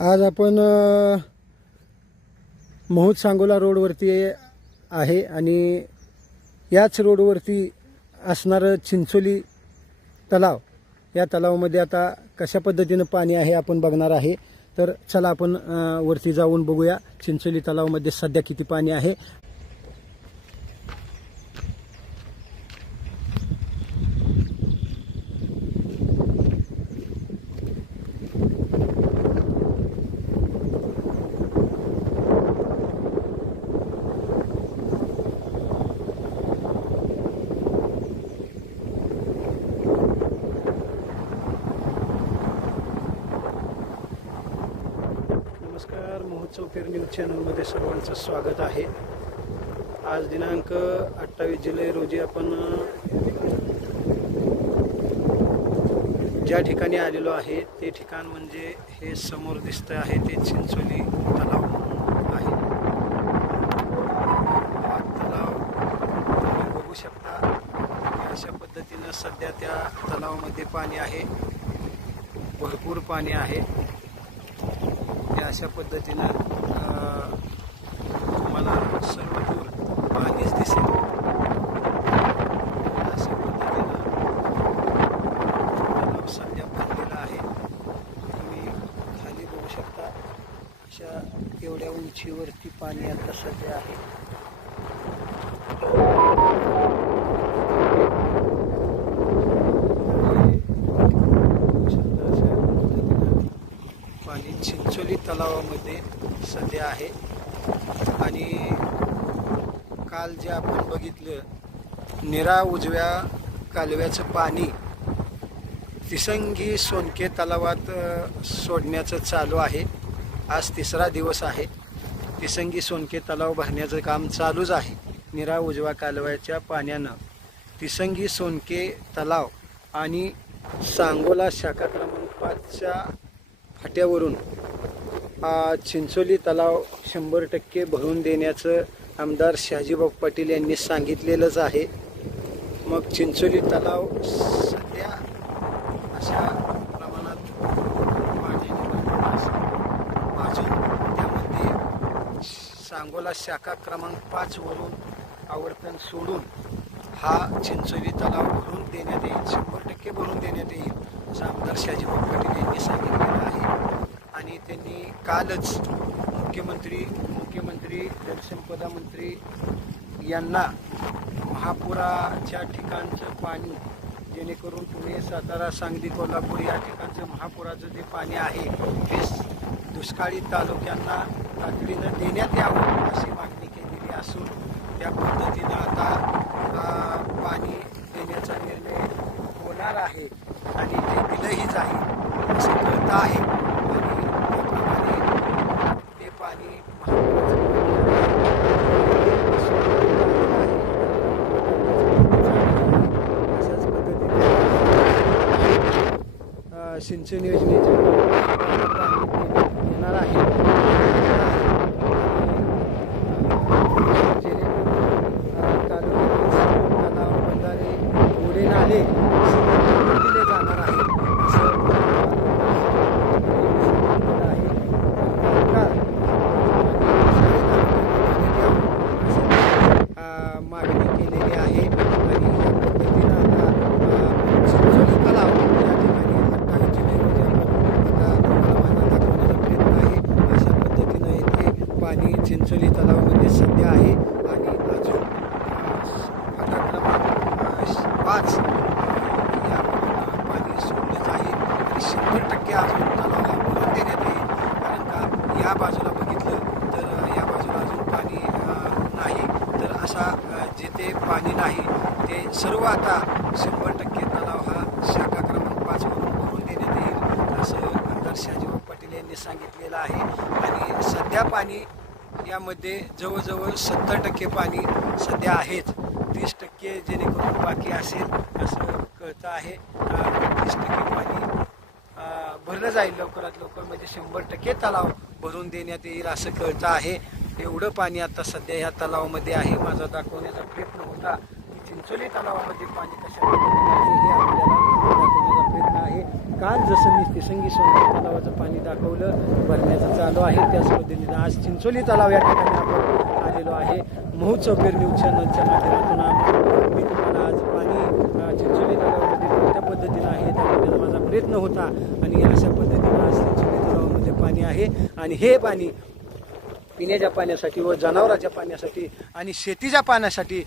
आज आपण अ, सांगोला रोडवरती आहे आणि याच रोडवरती असणारं चिंचोली तलाव. या तलावामध्ये आता कशा पद्धतीनं पाणी आहे आपण बघणार आहे. तर चला आपण वरती जाऊन बघूया चिंचोली तलावामध्ये सध्या किती पाणी आहे. नमस्कार न्यूज चॅनलमध्ये सर्वांचं स्वागत आहे. आज दिनांक अठ्ठावीस जुलै रोजी आपण ज्या ठिकाणी आलेलो आहे ते ठिकाण म्हणजे हे समोर दिसतं आहे ते चिंचोली तलाव आहे. हा तलाव तुम्ही बघू शकता. अशा पद्धतीनं सध्या त्या तलावामध्ये पाणी आहे. भरपूर पाणी आहे. अशा पद्धतीनं तुम्हाला सर्व दूर पाणीच दिसेल. अशा पद्धतीनं सध्या भरलेला आहे. तुम्ही खाली बघू शकता अशा एवढ्या उंचीवरती पाणी आता सध्या आहे. पाणी चिंचोली तलावामध्ये सध्या आहे. आणि काल जे आपण बघितलं निरा उजव्या कालव्याचं पाणी तिसंगी सोनके तलावात सोडण्याचं चालू आहे. आज तिसरा दिवस आहे. तिसंगी सोनके तलाव भरण्याचं काम चालूच आहे. निरा उजव्या कालव्याच्या पाण्यानं तिसंगी सोनके तलाव आणि सांगोला शाखा क्रमांक पाचच्या फाट्यावरून चिंचोली तलाव शंभर टक्के भरून देण्याचं आमदार शहाजीबाब पाटील यांनी सांगितलेलंच आहे. मग चिंचोली तलाव सध्या अशा प्रमाणात पाण्याने अजून त्यामध्ये सांगोला शाखा क्रमांक पाचवरून आवर्तन सोडून हा चिंचोली तलाव भरून देण्यात येईल. शंभर टक्के भरून देण्यात येईल असं आमदार शहाजीबाब पाटील यांनी सांगितलेलं आहे. आणि त्यांनी कालच मुख्यमंत्री मुख्यमंत्री जलसंपदा मंत्री यांना महापुराच्या ठिकाणचं पाणी जेणेकरून पुणे सातारा सांगली कोल्हापूर या ठिकाणचं महापुराचं जे पाणी आहे हे दुष्काळी तालुक्यांना तातडीनं देण्यात यावं अशी मागणी केलेली असून त्या पद्धतीनं आता पाणी देण्याचा निर्णय होणार आहे आणि ते दिलंही जाईल असं कळतं आहे आणि त्याप्रमाणे ते पाणी महापुराचं अशाच पद्धतीने अ, सिंचन योजनेच्या येणार आहे जेणेकरून अ, तालुक्यातील तलाव बंधारे ओढे नाले सगळे दिले जाणार आहे असं अ, आहे. सरकार अ, मागणी केलेली आहे आणि या पद्धतीनं आता अ, चिंचोली तलाव या ठिकाणी अठ्ठावीस जुलै रोजी आपण आता तुम्हाला माझा दाखवण्याचा प्रयत्न आहे अशा पद्धतीनं येथे पाणी चिंचोली तलावामध्ये सध्या आहे आणि अजून अ, आता क्रमांक अ, पाच या पाणी सोडलं जाईल आणि शंभर टक्के अजून तलाव हा भरून देण्यात येईल कारण का या बाजूला बघितलं तर अ, या बाजूला अजून पाणी अ, नाही तर असा अ, जिथे पाणी नाही ते सर्व आता. शंभर टक्के तलाव हा शाखा क्रमांक पाचवरून भरून देण्यात येईल असं आमदार शहाजीबाब पाटील यांनी सांगितलेलं आहे. आणि सध्या पाणी यामध्ये जवळजवळ सत्तर टक्के पाणी सध्या आहेच. तीस टक्के जेणेकरून बाकी असेल असं कळतं आहे. तीस टक्के पाणी भरलं जाईल लवकरात लवकर म्हणजे शंभर टक्के तलाव भरून देण्यात येईल असं कळतं आहे. एवढं पाणी आता सध्या ह्या तलावामध्ये आहे. माझा दाखवण्याचा प्रयत्न होता. चिंचोली तलावामध्ये पाणी कशा हे आपल्याला दाखवण्याचा प्रयत्न आहे. काल जसं मी तिसंगी सोनकी तलावाचं पाणी दाखवलं भरण्याचं चालू आहे. त्याच पद्धतीने आज चिंचोली तलाव या ठिकाणी आपण आलेलो आहे. महोत्सव पेर न्यूज चॅनलच्या माध्यमातून आम्ही- मी तुम्हाला आज पाणी चिंचोली तलावामध्ये कोणत्या पद्धतीनं आहे त्या माझा प्रयत्न होता. आणि अशा पद्धतीनं आज चिंचोली तलावामध्ये पाणी आहे. आणि हे पाणी पिण्याच्या पाण्यासाठी व जनावरांच्या पाण्यासाठी आणि शेतीच्या पाण्यासाठी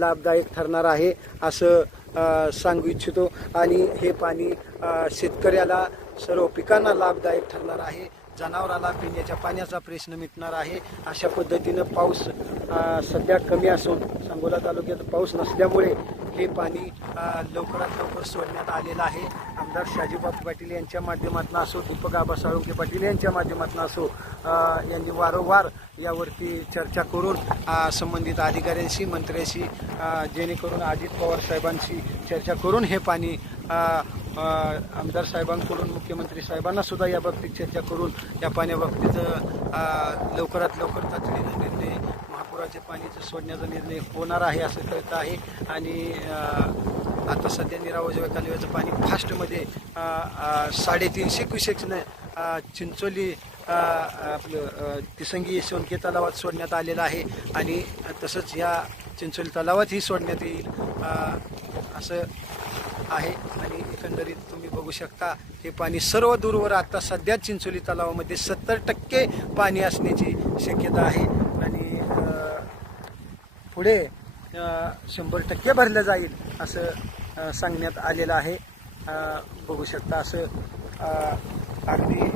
लाभदायक ठरणार आहे असं सांगू इच्छितो. आणि हे पाणी शेतकऱ्याला सर्व पिकांना लाभदायक ठरणार आहे. जनावराला पिण्याच्या पाण्याचा प्रश्न मिटणार आहे. अशा पद्धतीनं पाऊस सध्या कमी असून सांगोला तालुक्यात पाऊस नसल्यामुळे हे पाणी लवकरात लवकर सोडण्यात आलेलं आहे. आमदार शाजीबाब पाटील यांच्या माध्यमातून असो दीपक आबा साळुंके पाटील यांच्या माध्यमातून असो यांनी वारंवार यावरती चर्चा करून संबंधित अधिकाऱ्यांशी मंत्र्यांशी जेणेकरून अजित पवार साहेबांशी चर्चा करून हे पाणी आमदार साहेबांकडून मुख्यमंत्री साहेबांना सुद्धा या बाबतीत चर्चा करून या पाण्याबाबतीचं लवकरात लवकर तातडीनं निर्णय महापुराचे पाणीचं सोडण्याचा निर्णय होणार आहे असं कळत आहे. आणि आता सध्या निरावजव्या कालव्याचं पाणी फास्टमध्ये साडेतीनशे क्युसेक्सने चिंचोली आपलं तिसंगी सोनके तलावात सोडण्यात आलेलं आहे. आणि तसंच या चिंचोली तलावातही सोडण्यात येईल असं आहे आणि एकंदरीत तुम्ही बघू शकता हे पाणी सर्व दूरवर आता सध्या चिंचोली तलावामध्ये सत्तर टक्के पाणी असण्याची शक्यता आहे. आणि पुढे शंभर टक्के भरलं जाईल असं सांगण्यात आलेलं आहे. बघू शकता असं अगदी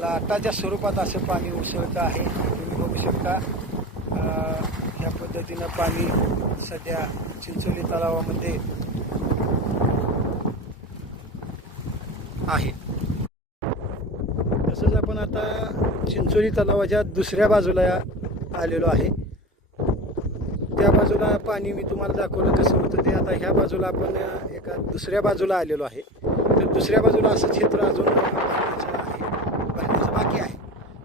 लाटाच्या स्वरूपात असं पाणी उसळतं आहे. तुम्ही बघू शकता या पद्धतीनं पाणी सध्या चिंचोली तलावामध्ये आहे. तसंच आपण आता चिंचोली तलावाच्या दुसऱ्या बाजूला आलेलो आहे. त्या बाजूला पाणी मी तुम्हाला दाखवलं कसं होतं ते. आता ह्या बाजूला आपण एका दुसऱ्या बाजूला आलेलो आहे. तर दुसऱ्या बाजूला असं क्षेत्र अजून भरण्याचं आहे भरण्याचं बाकी आहे.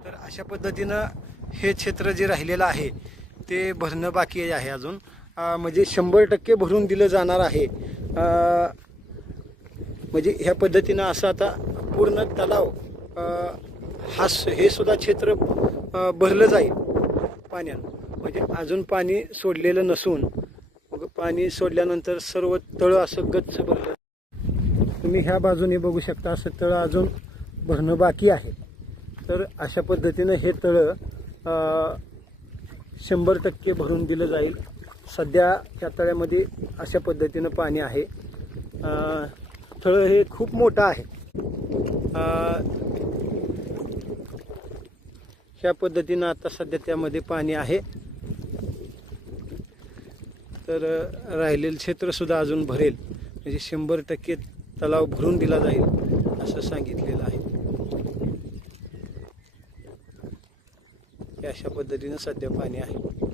तर अशा पद्धतीनं हे क्षेत्र जे राहिलेलं आहे ते भरणं बाकी आहे अजून. म्हणजे शंभर टक्के भरून दिलं जाणार आहे. म्हणजे ह्या पद्धतीनं असं आता पूर्ण तलाव हा स- हे सुद्धा क्षेत्र भरलं जाईल पाण्यानं. म्हणजे अजून पाणी सोडलेलं नसून मग पाणी सोडल्यानंतर सर्व तळं असं गच्च भरलं. तुम्ही ह्या बाजूने बघू शकता असं तळं अजून भरणं बाकी आहे. तर अशा पद्धतीनं हे तळं शंभर टक्के भरून दिलं जाईल. सध्या या तळ्यामध्ये अशा पद्धतीनं पाणी आहे. तळं हे खूप मोठं आहे. ह्या पद्धतीनं आता सध्या त्यामध्ये पाणी आहे. तर राहिलेलं क्षेत्रसुद्धा अजून भरेल. म्हणजे शंभर टक्के तलाव भरून दिला जाईल असं सांगितलेलं आहे. हे अशा पद्धतीनं सध्या पाणी आहे.